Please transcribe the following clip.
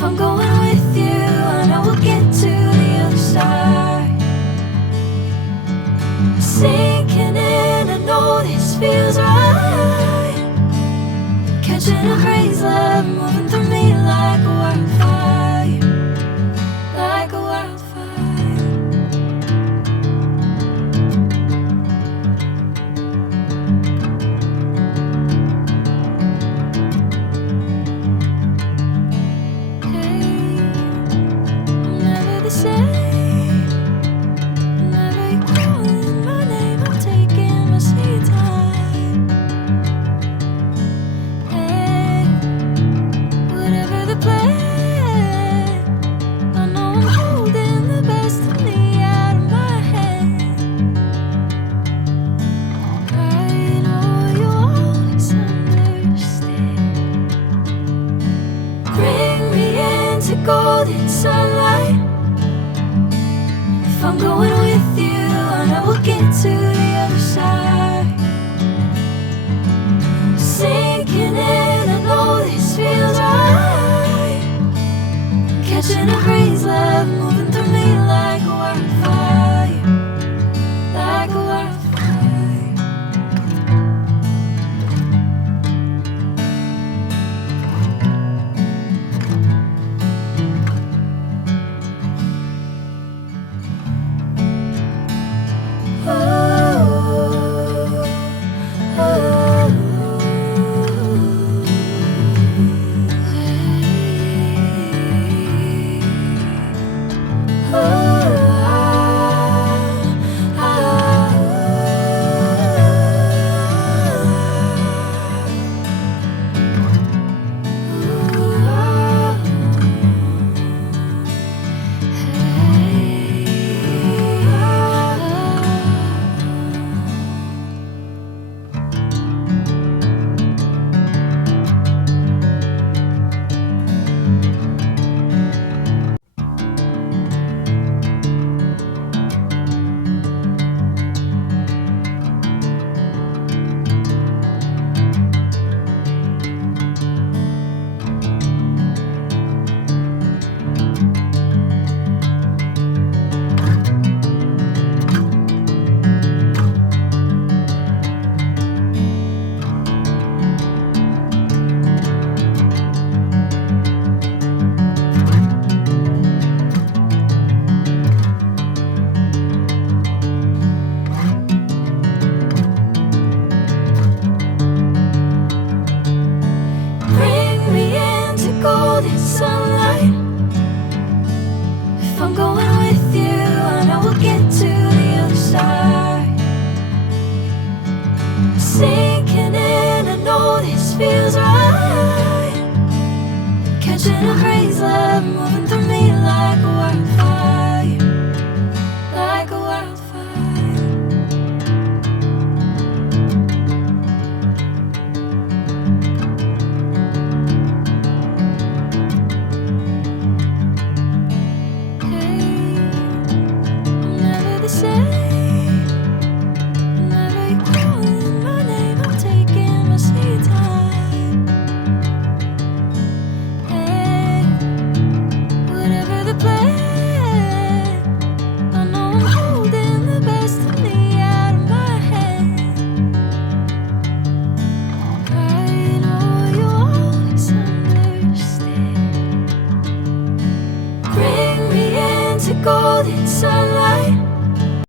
If I'm going with you, I know we'll get to the other side. Sinking in, I know this feels right. Catching a crazy love, moving through me like a wildfire, like a wildfire. Hey, I'm never the same. Whenever you're calling my name, I'm taking my sweet time. Hey, whatever the plan, I know I'm holding the best of me out of my hand. I know you'll always understand. Bring me into golden sunlight. If I'm going with you, I know we'll get to the other side. Sinking in, I know this feels right. Catching a crazy love, moving through me like a wildfire, like a wildfire. Bring me into golden sunlight. If I'm going with you, I know we'll get to the other side. Sinking in, I know this feels right. Catching a crazy love, moving through me like a wildfire.